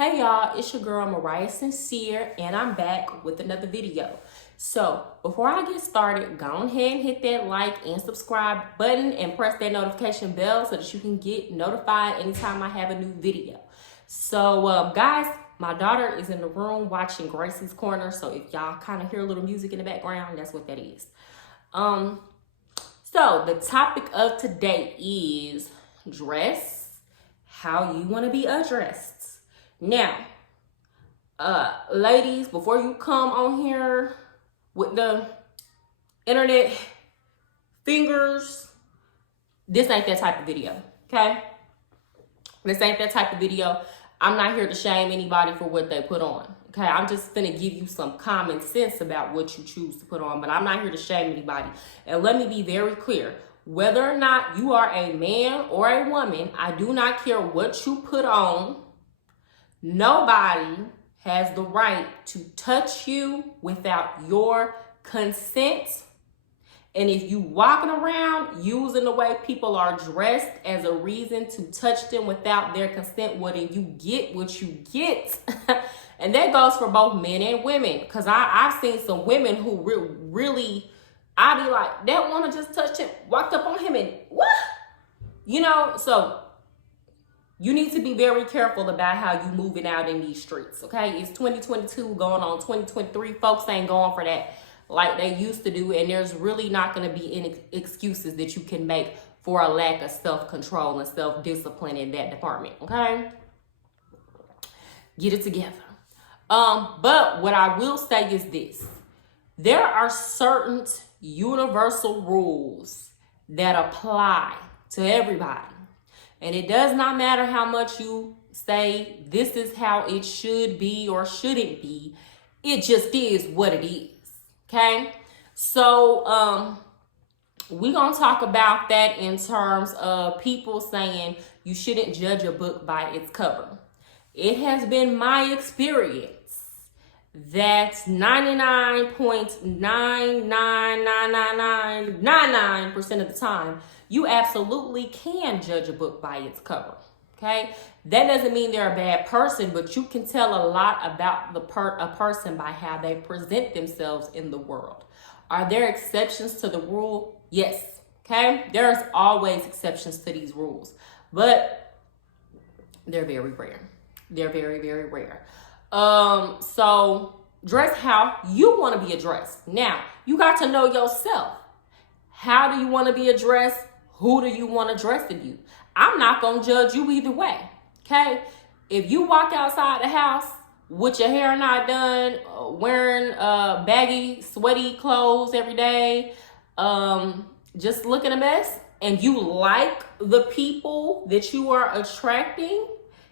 Hey y'all, it's your girl Mariah Sincere, and I'm back with another video. So before I get started, go ahead and hit that like and subscribe button and press that notification bell so that you can get notified anytime I have a new video. So guys, my daughter is in the room watching Gracie's Corner, so if y'all kind of hear a little music in the background, that's what that is. So the topic of today is dress how you want to be addressed. Now, ladies, before you come on here with the internet fingers, this ain't that type of video, okay? This ain't that type of video. I'm not here to shame anybody for what they put on, okay? I'm just gonna give you some common sense about what you choose to put on, but I'm not here to shame anybody. And let me be very clear. Whether or not you are a man or a woman, I do not care what you put on. Nobody has the right to touch you without your consent. And if you walking around using the way people are dressed as a reason to touch them without their consent, well, then you get what you get. And that goes for both men and women. Because I've seen some women who really, I be like, they want to just touch him, walked up on him and what? You know, so you need to be very careful about how you moving out in these streets, okay? It's 2022 going on 2023. Folks ain't going for that like they used to do, and there's really not going to be any excuses that you can make for a lack of self-control and self-discipline in that department, okay? Get it together. But what I will say is this. There are certain universal rules that apply to everybody. And it does not matter how much you say this is how it should be or shouldn't be. It just is what it is. Okay? So we're going to talk about that in terms of people saying you shouldn't judge a book by its cover. It has been my experience that 99.99999% of the time, you absolutely can judge a book by its cover, okay? That doesn't mean they're a bad person, but you can tell a lot about a person by how they present themselves in the world. Are there exceptions to the rule? Yes, okay? There's always exceptions to these rules, but they're very rare. They're very, very rare. So dress how you want to be addressed. Now, you got to know yourself. How do you want to be addressed? Who do you want addressing you? I'm not going to judge you either way, okay? If you walk outside the house with your hair not done, wearing baggy, sweaty clothes every day, just looking a mess, and you like the people that you are attracting,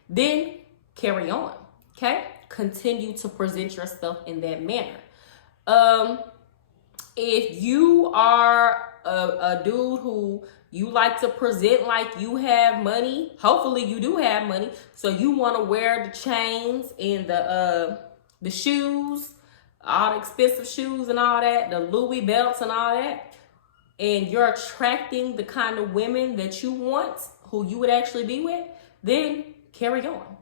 then carry on, okay? Continue to present yourself in that manner. If you are a dude who you like to present like you have money, hopefully you do have money, so you want to wear the chains and the shoes, all the expensive shoes and all that, the Louis belts and all that, and you're attracting the kind of women that you want, who you would actually be with, then carry on.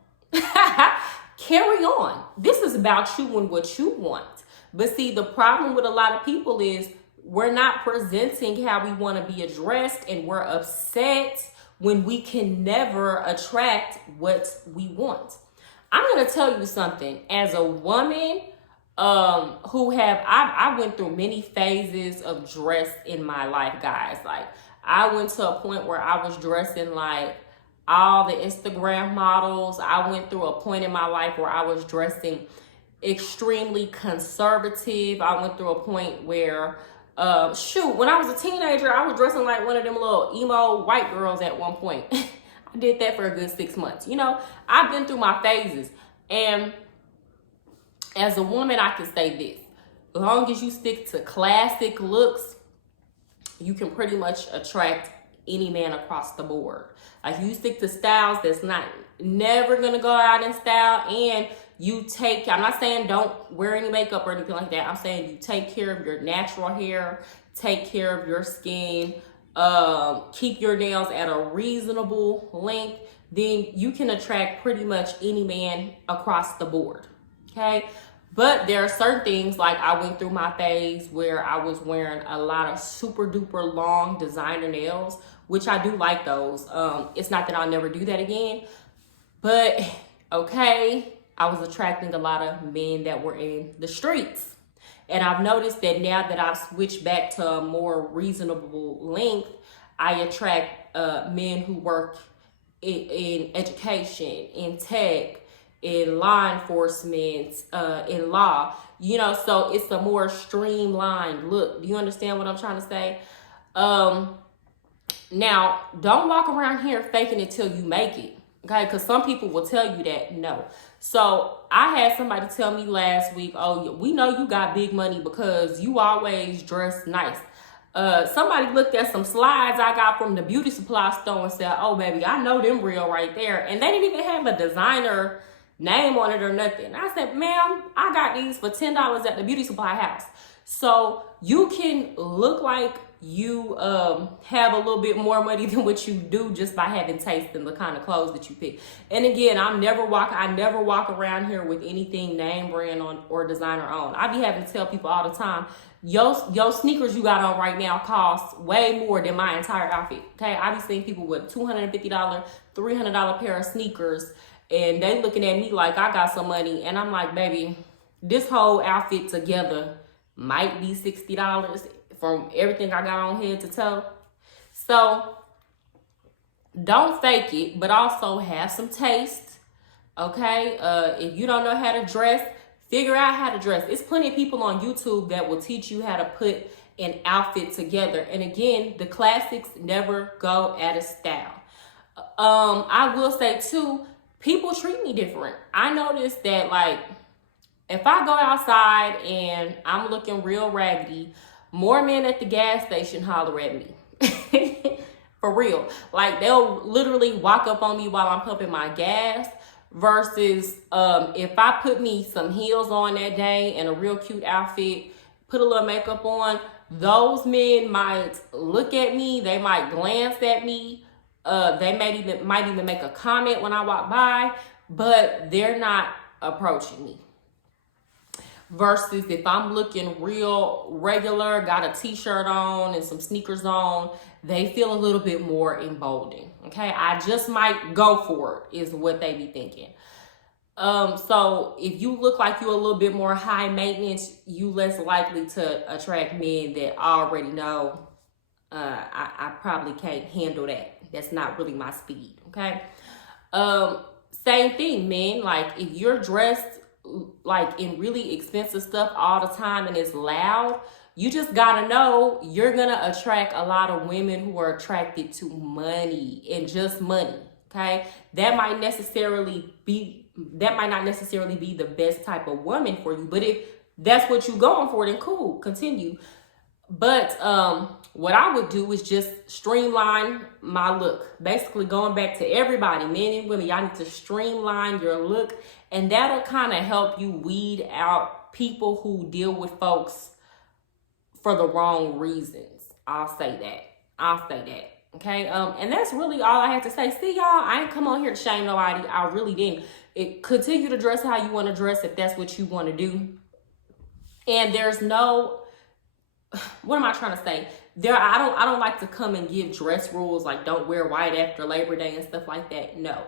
Carry on. This is about you and what you want. But see, the problem with a lot of people is we're not presenting how we want to be addressed, and we're upset when we can never attract what we want. I'm going to tell you something. As a woman I went through many phases of dress in my life, guys. Like, I went to a point where I was dressing like all the Instagram models. I went through a point in my life where I was dressing extremely conservative. I went through a point where, when I was a teenager, I was dressing like one of them little emo white girls at one point. I did that for a good 6 months. You know, I've been through my phases. And as a woman, I can say this. As long as you stick to classic looks, you can pretty much attract any man across the board. Like, you stick to styles that's never gonna go out in style, and I'm not saying don't wear any makeup or anything like that. I'm saying you take care of your natural hair, take care of your skin, keep your nails at a reasonable length, then you can attract pretty much any man across the board. Okay. But there are certain things, like I went through my phase where I was wearing a lot of super duper long designer nails, which I do like those. It's not that I'll never do that again, but okay, I was attracting a lot of men that were in the streets. And I've noticed that now that I've switched back to a more reasonable length, I attract men who work in education, in tech, in law enforcement, in law, you know, so it's a more streamlined look. Do you understand what I'm trying to say? Now, don't walk around here faking it till you make it, okay? Because some people will tell you that, no. So I had somebody tell me last week, oh, we know you got big money because you always dress nice. Somebody looked at some slides I got from the beauty supply store and said, oh, baby, I know them real right there. And they didn't even have a designer name on it or nothing. I said, ma'am, I got these for $10 at the beauty supply house. So you can look like you have a little bit more money than what you do just by having taste in the kind of clothes that you pick. And again, I never walk around here with anything name brand on or designer on. I be having to tell people all the time, your sneakers you got on right now cost way more than my entire outfit. Okay, I be seeing people with $250, $300 pair of sneakers, and they looking at me like I got some money, and I'm like, baby, this whole outfit together might be $60 from everything I got on head to toe. So don't fake it, but also have some taste. Okay, if you don't know how to dress, figure out how to dress. It's plenty of people on YouTube that will teach you how to put an outfit together. And again, the classics never go out of style. I will say too, people treat me different. I noticed that, like, if I go outside and I'm looking real raggedy, more men at the gas station holler at me. For real. Like, they'll literally walk up on me while I'm pumping my gas. Versus if I put me some heels on that day and a real cute outfit, put a little makeup on, those men might look at me, they might glance at me, they might even make a comment when I walk by, but they're not approaching me. Versus if I'm looking real regular, got a t-shirt on and some sneakers on, they feel a little bit more emboldened. Okay, I just might go for it, is what they be thinking. So if you look like you're a little bit more high maintenance, you less likely to attract men that already know I probably can't handle that. That's not really my speed. Okay. Same thing, men. Like, if you're dressed like in really expensive stuff all the time and it's loud, you just gotta know you're gonna attract a lot of women who are attracted to money and just money. Okay, that might not necessarily be the best type of woman for you, but if that's what you're going for, then cool, continue. But what I would do is just streamline my look. Basically, going back to everybody, men and women, y'all need to streamline your look, and that'll kind of help you weed out people who deal with folks for the wrong reasons. I'll say that. Okay, and that's really all I have to say. See, y'all, I ain't come on here to shame nobody. I really didn't. Continue to dress how you want to dress if that's what you want to do. And there's no, what am I trying to say? I don't like to come and give dress rules like don't wear white after Labor Day and stuff like that. No,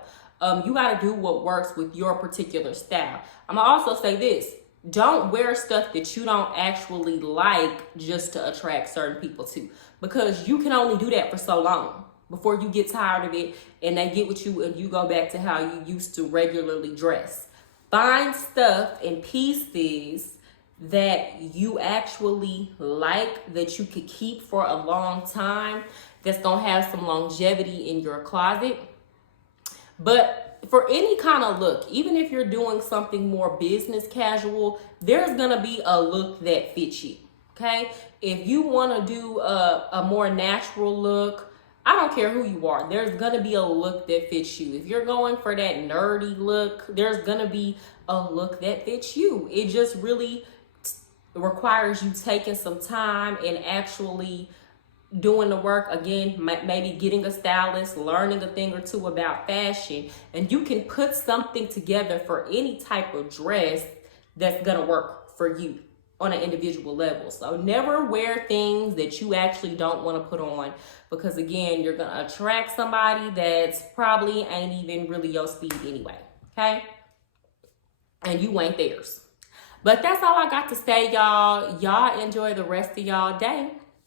you got to do what works with your particular style. I'm gonna also say this: don't wear stuff that you don't actually like just to attract certain people too, because you can only do that for so long before you get tired of it and they get with you and you go back to how you used to regularly dress. Find stuff and pieces that you actually like, that you could keep for a long time, that's gonna have some longevity in your closet. But for any kind of look, even if you're doing something more business casual, there's gonna be a look that fits you. Okay, if you want to do a more natural look, I don't care who you are, there's gonna be a look that fits you. If you're going for that nerdy look, there's gonna be a look that fits you. It just really requires you taking some time and actually doing the work again, maybe getting a stylist, learning a thing or two about fashion, and you can put something together for any type of dress that's gonna work for you on an individual level. So never wear things that you actually don't want to put on, because again, you're gonna attract somebody that's probably ain't even really your speed anyway, okay? And you ain't theirs. But that's all I got to say, y'all. Y'all enjoy the rest of y'all day.